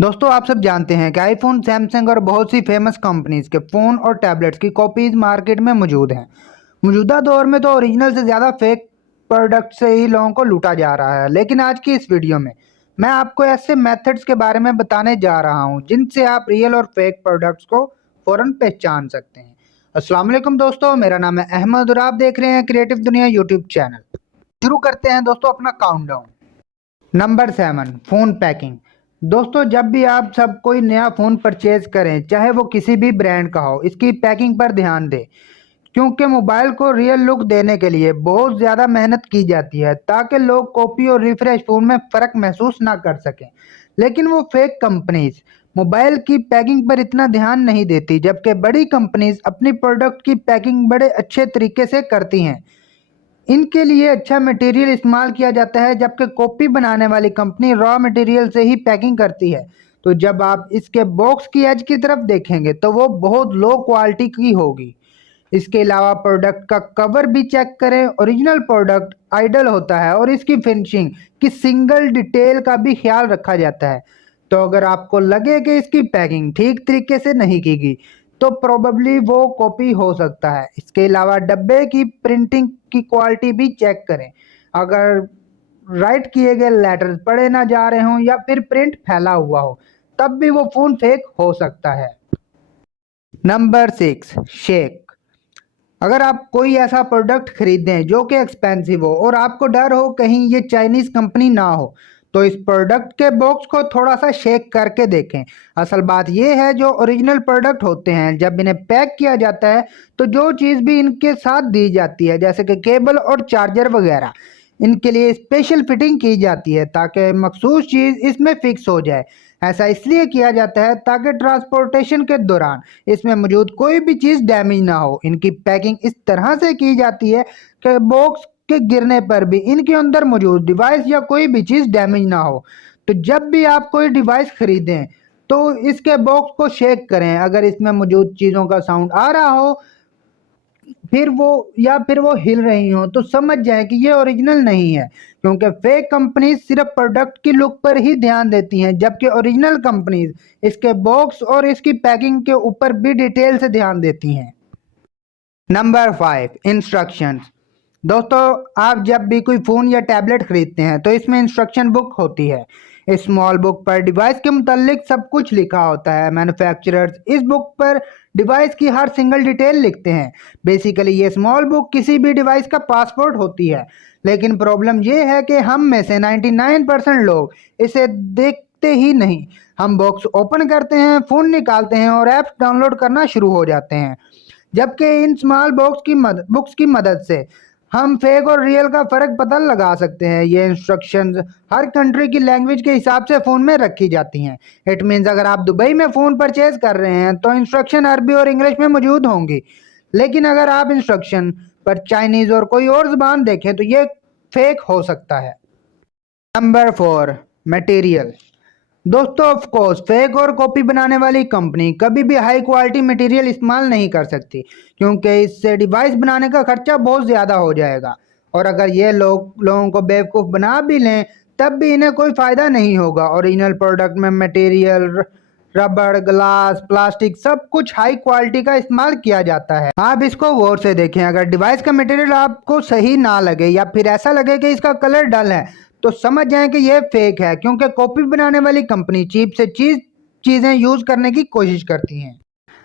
दोस्तों आप सब जानते हैं कि आईफोन, सैमसंग और बहुत सी फेमस कंपनीज के फ़ोन और टैबलेट्स की कॉपीज मार्केट में मौजूद हैं। मौजूदा दौर में तो ओरिजिनल से ज़्यादा फेक प्रोडक्ट से ही लोगों को लूटा जा रहा है, लेकिन आज की इस वीडियो में मैं आपको ऐसे मेथड्स के बारे में बताने जा रहा हूं जिनसे आप रियल और फेक प्रोडक्ट्स को फ़ौरन पहचान सकते हैं। अस्सलाम वालेकुम दोस्तों, मेरा नाम है अहमद और आप देख रहे हैं क्रिएटिव दुनिया यूट्यूब चैनल। शुरू करते हैं दोस्तों अपना काउंटडाउन। Number 7, phone packing. दोस्तों जब भी आप सब कोई नया फ़ोन परचेज करें, चाहे वो किसी भी ब्रांड का हो, इसकी पैकिंग पर ध्यान दें, क्योंकि मोबाइल को रियल लुक देने के लिए बहुत ज़्यादा मेहनत की जाती है ताकि लोग कॉपी और रिफ्रेश फ़ोन में फ़र्क महसूस ना कर सकें। लेकिन वो फेक कंपनीज मोबाइल की पैकिंग पर इतना ध्यान नहीं देती, जबकि बड़ी कंपनीज अपनी प्रोडक्ट की पैकिंग बड़े अच्छे तरीके से करती हैं। इनके लिए अच्छा मटेरियल इस्तेमाल किया जाता है, जबकि कॉपी बनाने वाली कंपनी रॉ मटेरियल से ही पैकिंग करती है। तो जब आप इसके बॉक्स की एज की तरफ देखेंगे तो वो बहुत लो क्वालिटी की होगी। इसके अलावा प्रोडक्ट का कवर भी चेक करें। ओरिजिनल प्रोडक्ट आइडल होता है और इसकी फिनिशिंग की सिंगल डिटेल का भी ख्याल रखा जाता है। तो अगर आपको लगे कि इसकी पैकिंग ठीक तरीके से नहीं की गई तो प्रोबेबली वो कॉपी हो सकता है। इसके अलावा डब्बे की प्रिंटिंग की क्वालिटी भी चेक करें। अगर राइट किए गए लेटर्स पढ़े ना जा रहे हों या फिर प्रिंट फैला हुआ हो, तब भी वो फ़ोन फेक हो सकता है। Number 6, shake. अगर आप कोई ऐसा प्रोडक्ट खरीदें जो कि एक्सपेंसिव हो और आपको डर हो कहीं ये चाइनीज़ कंपनी ना हो, तो इस प्रोडक्ट के बॉक्स को थोड़ा सा शेक करके देखें। असल बात यह है, जो ओरिजिनल प्रोडक्ट होते हैं जब इन्हें पैक किया जाता है तो जो चीज़ भी इनके साथ दी जाती है, जैसे कि केबल और चार्जर वगैरह, इनके लिए स्पेशल फिटिंग की जाती है ताकि मखसूस चीज़ इसमें फिक्स हो जाए। ऐसा इसलिए किया जाता है ताकि ट्रांसपोर्टेशन के दौरान इसमें मौजूद कोई भी चीज़ डैमेज ना हो। इनकी पैकिंग इस तरह से की जाती है कि बॉक्स के गिरने पर भी इनके अंदर मौजूद डिवाइस या कोई भी चीज़ डैमेज ना हो। तो जब भी आप कोई डिवाइस खरीदें तो इसके बॉक्स को शेक करें। अगर इसमें मौजूद चीज़ों का साउंड आ रहा हो फिर वो हिल रही हो, तो समझ जाएं कि ये ओरिजिनल नहीं है, क्योंकि फेक कंपनीज सिर्फ प्रोडक्ट की लुक पर ही ध्यान देती हैं, जबकि ओरिजिनल कंपनीज इसके बॉक्स और इसकी पैकिंग के ऊपर भी डिटेल से ध्यान देती हैं। Number 5, instructions. दोस्तों आप जब भी कोई फ़ोन या टैबलेट खरीदते हैं तो इसमें इंस्ट्रक्शन बुक होती है। इस स्मॉल बुक पर डिवाइस के मुतालिक सब कुछ लिखा होता है। मैन्युफैक्चरर्स इस बुक पर डिवाइस की हर सिंगल डिटेल लिखते हैं। बेसिकली ये स्मॉल बुक किसी भी डिवाइस का पासपोर्ट होती है। लेकिन प्रॉब्लम ये है कि हम में से 99% लोग इसे देखते ही नहीं। हम बॉक्स ओपन करते हैं, फ़ोन निकालते हैं और ऐप्स डाउनलोड करना शुरू हो जाते हैं, जबकि इन स्मॉल बुक्स की मदद से हम फेक और रियल का फ़र्क पता लगा सकते हैं। ये इंस्ट्रक्शंस हर कंट्री की लैंग्वेज के हिसाब से फ़ोन में रखी जाती हैं। इट मीन्स अगर आप दुबई में फ़ोन परचेज कर रहे हैं तो इंस्ट्रक्शन अरबी और इंग्लिश में मौजूद होंगी, लेकिन अगर आप इंस्ट्रक्शन पर चाइनीज़ और कोई और ज़ुबान देखें तो ये फेक हो सकता है। Number 4, material. दोस्तों ऑफ कोर्स फेक और कॉपी बनाने वाली कंपनी कभी भी हाई क्वालिटी मटेरियल इस्तेमाल नहीं कर सकती, क्योंकि इससे डिवाइस बनाने का खर्चा बहुत ज़्यादा हो जाएगा। और अगर ये लोगों को बेवकूफ़ बना भी लें तब भी इन्हें कोई फ़ायदा नहीं होगा। ओरिजिनल प्रोडक्ट में मटेरियल, रबड़, ग्लास, प्लास्टिक सब कुछ हाई क्वालिटी का इस्तेमाल किया जाता है। आप इसको गौर से देखें। अगर डिवाइस का मटेरियल आपको सही ना लगे या फिर ऐसा लगे कि इसका कलर डल है, तो समझ जाएं कि यह फेक है, क्योंकि कॉपी बनाने वाली कंपनी चीप से चीज़ें यूज़ करने की कोशिश करती हैं।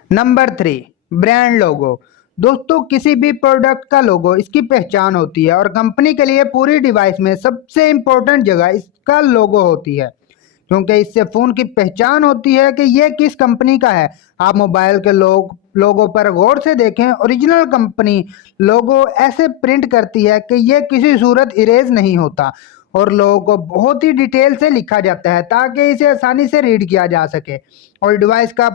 Number 3, brand logo. दोस्तों किसी भी प्रोडक्ट का लोगो इसकी पहचान होती है और कंपनी के लिए पूरी डिवाइस में सबसे इम्पोर्टेंट जगह इसका लोगो होती है, क्योंकि इससे फ़ोन की पहचान होती है कि यह किस कंपनी का है। आप मोबाइल के लोगो पर गौर से देखें। ओरिजिनल कंपनी लोगो ऐसे प्रिंट करती है कि यह किसी सूरत इरेज नहीं होता और लोगों को बहुत ही डिटेल से लिखा जाता है ताकि इसे आसानी से रीड किया जा सके और डिवाइस का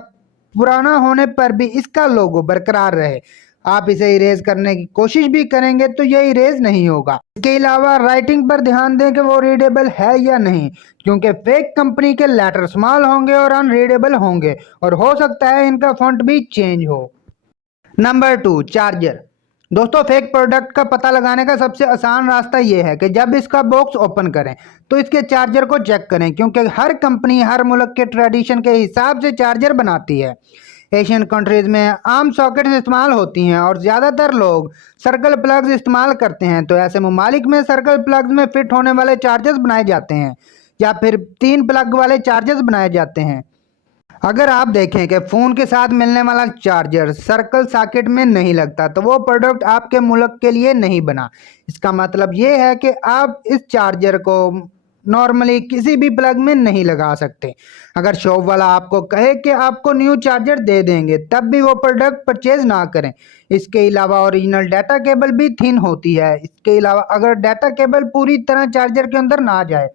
पुराना होने पर भी इसका लोगो बरकरार रहे। आप इसे इरेज करने की कोशिश भी करेंगे तो यह इरेज नहीं होगा। इसके अलावा राइटिंग पर ध्यान दें कि वो रीडेबल है या नहीं, क्योंकि फेक कंपनी के लेटर स्मॉल होंगे और अनरीडेबल होंगे और हो सकता है इनका फॉन्ट भी चेंज हो। Number 2, charger. दोस्तों फेक प्रोडक्ट का पता लगाने का सबसे आसान रास्ता ये है कि जब इसका बॉक्स ओपन करें तो इसके चार्जर को चेक करें, क्योंकि हर कंपनी हर मुल्क के ट्रेडिशन के हिसाब से चार्जर बनाती है। एशियन कंट्रीज में आम सॉकेट्स इस्तेमाल होती हैं और ज़्यादातर लोग सर्कल प्लग्स इस्तेमाल करते हैं, तो ऐसे ममालिक में सर्कल प्लग्स में फिट होने वाले चार्जर्स बनाए जाते हैं या फिर 3 प्लग वाले चार्जर्स बनाए जाते हैं। अगर आप देखें कि फ़ोन के साथ मिलने वाला चार्जर सर्कल सॉकेट में नहीं लगता तो वो प्रोडक्ट आपके मुल्क के लिए नहीं बना। इसका मतलब ये है कि आप इस चार्जर को नॉर्मली किसी भी प्लग में नहीं लगा सकते। अगर शॉप वाला आपको कहे कि आपको न्यू चार्जर दे देंगे तब भी वो प्रोडक्ट परचेज ना करें। इसके अलावा ओरिजिनल डाटा केबल भी थिन होती है। इसके अलावा अगर डाटा केबल पूरी तरह चार्जर के अंदर ना जाए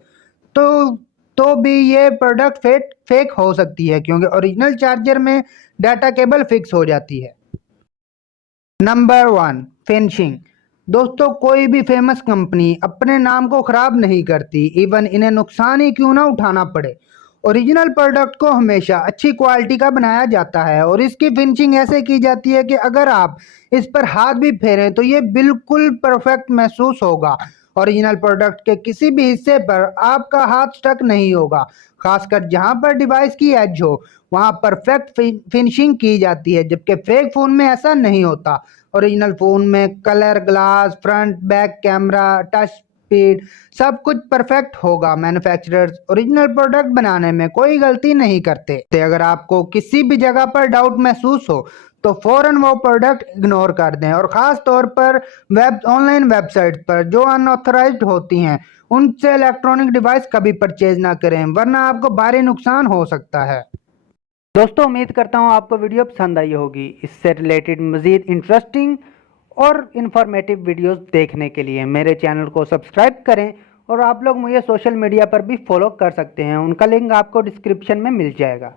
तो भी ये प्रोडक्ट फेक हो सकती है, क्योंकि ओरिजिनल चार्जर में डाटा केबल फिक्स हो जाती है। Number 1, finishing. दोस्तों कोई भी फेमस कंपनी अपने नाम को खराब नहीं करती, इवन इन्हें नुकसान ही क्यों ना उठाना पड़े। ओरिजिनल प्रोडक्ट को हमेशा अच्छी क्वालिटी का बनाया जाता है और इसकी फिनिशिंग ऐसे की जाती है कि अगर आप इस पर हाथ भी फेरें तो ये बिल्कुल परफेक्ट महसूस होगा। ओरिजिनल प्रोडक्ट के किसी भी हिस्से पर आपका हाथ स्टक नहीं होगा, खासकर जहां पर डिवाइस की एज हो वहां परफेक्ट फिनिशिंग की जाती है, जबकि फेक फ़ोन में ऐसा नहीं होता। ओरिजिनल फ़ोन में colour, glass, front back camera, touch speed सब कुछ परफेक्ट होगा। मैन्युफैक्चरर्स ओरिजिनल प्रोडक्ट बनाने में कोई गलती नहीं करते। तो अगर आपको किसी भी जगह पर डाउट महसूस हो तो फौरन वो प्रोडक्ट इग्नोर कर दें, और ख़ास तौर पर ऑनलाइन वेबसाइट पर जो अनऑथराइज्ड होती हैं उनसे इलेक्ट्रॉनिक डिवाइस कभी परचेज ना करें, वरना आपको भारी नुकसान हो सकता है। दोस्तों उम्मीद करता हूँ आपको वीडियो पसंद आई होगी। इससे रिलेटेड मज़ीद इंटरेस्टिंग और इन्फॉर्मेटिव वीडियोस देखने के लिए मेरे चैनल को सब्सक्राइब करें, और आप लोग मुझे सोशल मीडिया पर भी फॉलो कर सकते हैं, उनका लिंक आपको डिस्क्रिप्शन में मिल जाएगा।